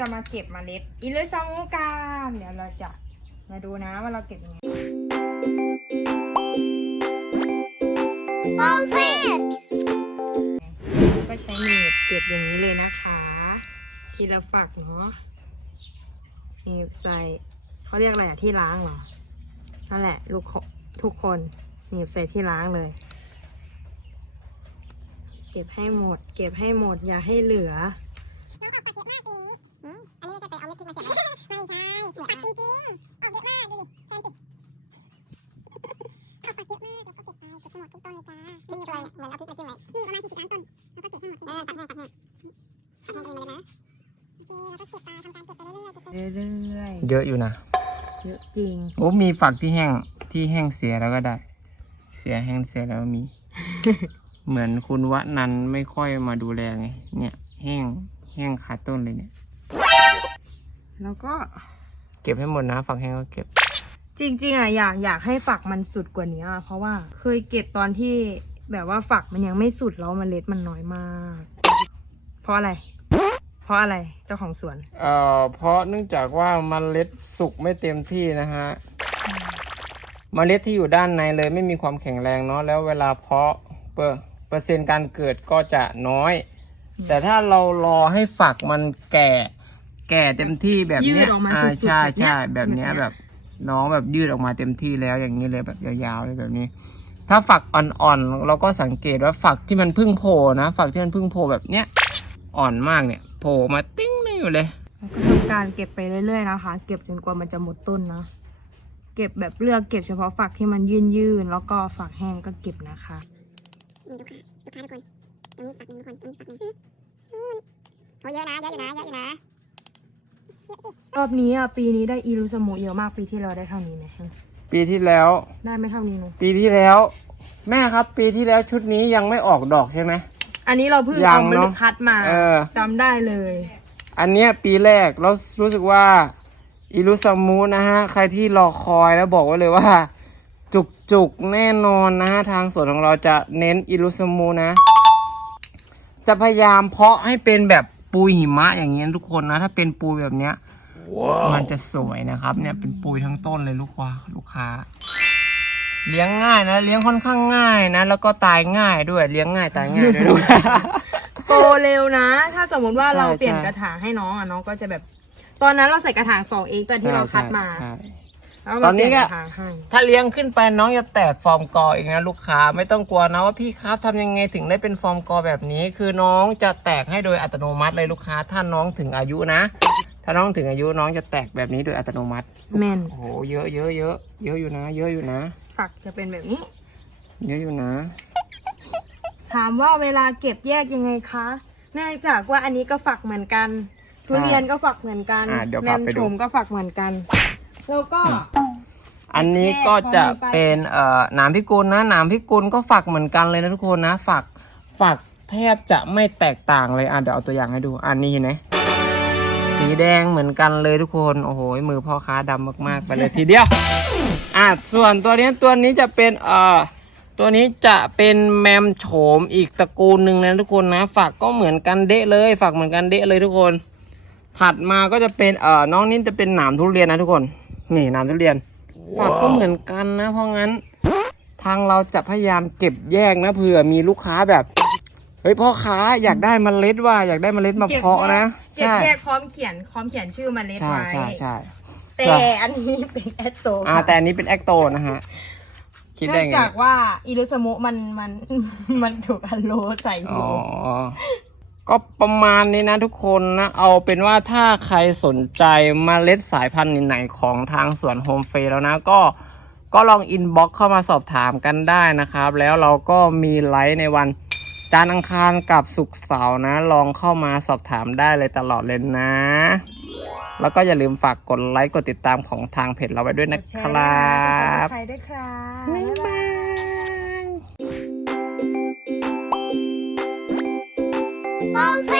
จะมาเก็บมเมล็ดอิลุซองกันเดี๋ยวเราจะมาดูนะว่าเราเก็บยังไงก็ใช้หนีบเก็บอย่างนี้เลยนะคะ ทีละฝักเนาะหนีบใส่เขาเรียกอะไรอะที่ล้างเหรอ นั่นแหละลูกทุกคนหนีบใส่ที่ล้างเลย เก็บให้หมด เก็บให้หมดอย่าให้เหลือ ปัดจริงๆออกเยอะมากดูดิแทนสิเขาปัดเยอะมากแล้วก็เก็บไปเก็บให้หมดทุกต้นเลยจ้านี่มีรอยเหมือนเอาพริกมาจิ้มไว้นี่ประมาณสี่สิบล้านต้นแล้วก็เก็บให้หมดเออตัดแห้งตัดแห้งตัดแห้งเองมาเลยนะโอเคแล้วก็เก็บไปทำการเก็บไปเรื่อยๆเก็บไปเรื่อยเยอะอยู่นะๆเยอะจริง โอ้มีฝักที่แห้งที่แห้งเสียแล้วก็ได้ เสียแห้งเสียแล้วมี เหมือนคุณวะนันไม่ค่อยมาดูแลไงเนี่ย แห้งแห้งขาดต้นเลยเนี่ย แล้วก็ เก็บให้หมดนะฝักแห้งก็เก็บ จริงๆอะอยากอยากให้ฝักมันสุดกว่านี้อะเพราะว่าเคยเก็บตอนที่แบบว่าฝักมันยังไม่สุดแล้วเมล็ดมันน้อยมาก เพราะอะไร เพราะอะไรเจ้าของสวน เอ่อเพราะเนื่องจากว่าเมล็ดสุกไม่เต็มที่นะฮะเมล็ดที่อยู่ด้านในเลยไม่มีความแข็งแรงเนาะแล้วเวลาเพาะเปอร์เปอร์เซ็นต์การเกิดก็จะน้อย แต่ถ้าเรารอให้ฝักมันแก่ แก่เต็มที่แบบเนี้ยืยดออกมาอ่าสุดๆใช่แบบเนี้ใช่ยแบบเนี้ยแบบเนี้ย แบบน้องแบบยืดออกมาเต็มที่แล้วอย่างนี้เลยแบบยาวๆเลยแบบนี้ ถ้าฝักอ่อนๆเราก็สังเกตว่าฝักที่มันเพึ่งโผล่นะ ฝักที่มันเพึ่งโผล่แบบเนี้ยอ่อนมากเนี่ยโผล่มาติ้งได้อยู่เลย แล้วก็ทำการเก็บไปเรื่อยๆนะคะ เก็บจนกว่ามันจะหมดต้นนะ เก็บแบบเลือกเก็บเฉพาะฝักที่มันยื่นๆแล้วก็ฝักแห้งก็เก็บนะคะ นี่ลูกค้าลูกค้าทุกคนอันนี้ปัดหนึ่งทุกคนอันนี้ปัดหนึ่งอืมโอ้เยอะนะเยอะอยู่นะเยอะอยู่นะ รอบนี้อะปีนี้ได้อีรูสมุเยอะมากปีที่เราได้เท่านี้ไหมปีที่แล้ว ได้ไม่เท่านี้เนอะปีที่แล้ว แม่ครับ ปีที่แล้วชุดนี้ยังไม่ออกดอกใช่ไหม อันนี้เราเพิ่งยัเอางเมล็เนดอะคัดมาเออ จำได้เลย อันเนี้ยปีแรกแล้วรู้สึกว่าอิรุสมูนะฮะ ใครที่รอคอยแล้วบอกไว้เลยว่า จุกจุกๆแน่นอนนะฮะ ทางสวนของเราจะเน้นอิรุสมูนะ จะพยายามเพาะให้เป็นแบบปูหิมะอย่างเงี้ยทุกคนนะ ถ้าเป็นปูแบบเนี้ย มันจะสวยนะครับ เนี่ยเป็นปูทั้งต้นเลยลูกค้าลูกค้า เลี้ยงง่ายนะเลี้ยงค่อนข้างง่ายนะ แล้วก็ตายง่ายด้วยเลี้ยงง่ายตายง่ายด้วยลูก โตเร็วนะ ถ้าสมมติว่าเราใช่ เปลี่ยนใช่กระถางให้น้องอะน้องก็จะแบบ ตอนนั้นเราใส่กระถางสองเองตอนที่เราคัดมาใช่ แล้วตอมานเปนี้ลี่ยนก็ กระถางให้ ถ้าเลี้ยงขึ้นไปน้องจะแตกฟอร์มกอเองนะลูกค้าไม่ต้องกลัวนะว่าพี่ครับทำยังไงถึงได้เป็นฟอร์มกอแบบนี้ คือน้องจะแตกให้โดยอัตโนมัติเลยลูกค้า ถ้าน้องถึงอายุนะ ถ้าน้องถึงอายุน้องจะแตกแบบนี้โดยอัตโนมัติ แม่น โอ้โหเยอะเยอะเยอะเยอะอยู่นะ เยอะอยู่นะ ฝักจะเป็นแบบนี้ เยอะอยู่นะ ถามว่าเวลาเก็บแยกยังไงคะเนื่องจากว่าอันนี้ก็ฝักเหมือนกัน ทุเรียนก็ฝักเหมือนกันอะเดี๋ยวแมพามไปดูโฉมก็ฝักเหมือนกัน แล้วก็ อันนี้ก็จะเป็นเอ่อหนามพิกุลนะหนามพิกุลก็ฝักเหมือนกันเลยนะทุกคนนะ ฝักฝักแทบจะไม่แตกต่างเลยอะเดี๋ยวเอาตัวอย่างให้ดู อันนี้เห็นไหม สีแดงเหมือนกันเลยทุกคน โอ้โห มือพ่อค้าดำมากๆ ไปเลยทีเดียว อะ ส่วนตัวนี้ตัวนี้จะเป็นเอ่อตัวนี้จะเป็นแมมโฉมอีกตระกูลหนึ่งนะทุกคนนะ ฝักก็เหมือนกันเดะเลย ฝักเหมือนกันเดะเลยทุกคน ถัดมาก็จะเป็นเอ่อน้องนี่จะเป็นหนามทุเรียนนะทุกคน นี่หนามทุเรียน ฝักก็เหมือนกันนะ เพราะงั้น ทางเราจะพยายามเก็บแยกนะเผื่อมีลูกค้าแบบ เฮ้ยพ่อค้าอยากได้เมล็ดว่า อยากได้เมล็ดมาเพาะนะเก็บใช่แยกพร้อมเขียนพร้อมเขียนชื่อเมาเล็ดใช่ไว้ใช่ใช่แต่อันนี้เป็นแอตโตอ่าแต่อันนี้เป็นแอคโตนะฮะคิดได้เนื่องไงจากว่าอิรุสมุมันมันมันถูกอันโลใส่ออ๋อยู่ก็ประมาณนี้นะทุกคนนะ เอาเป็นว่าถ้าใครสนใจเมล็ดสายพันธุ์ไหนๆของทางสวนโฮมเฟย์แล้วนะก็ก็ลองอินบ็อกเข้ามาสอบถามกันได้นะครับ แล้วเราก็มีไลฟ์ในวัน จันทร์อังคารกับศุกร์เสาร์นะ ลองเข้ามาสอบถามได้เลยตลอดเลยนะ แล้วก็อย่าลืมฝากกดไลค์กดติดตามของทางเพจเราไว้ด้วยนะแชคร์รัด้วยนะกด บ subscribe ด้วยครับบ๊ายบายโอเค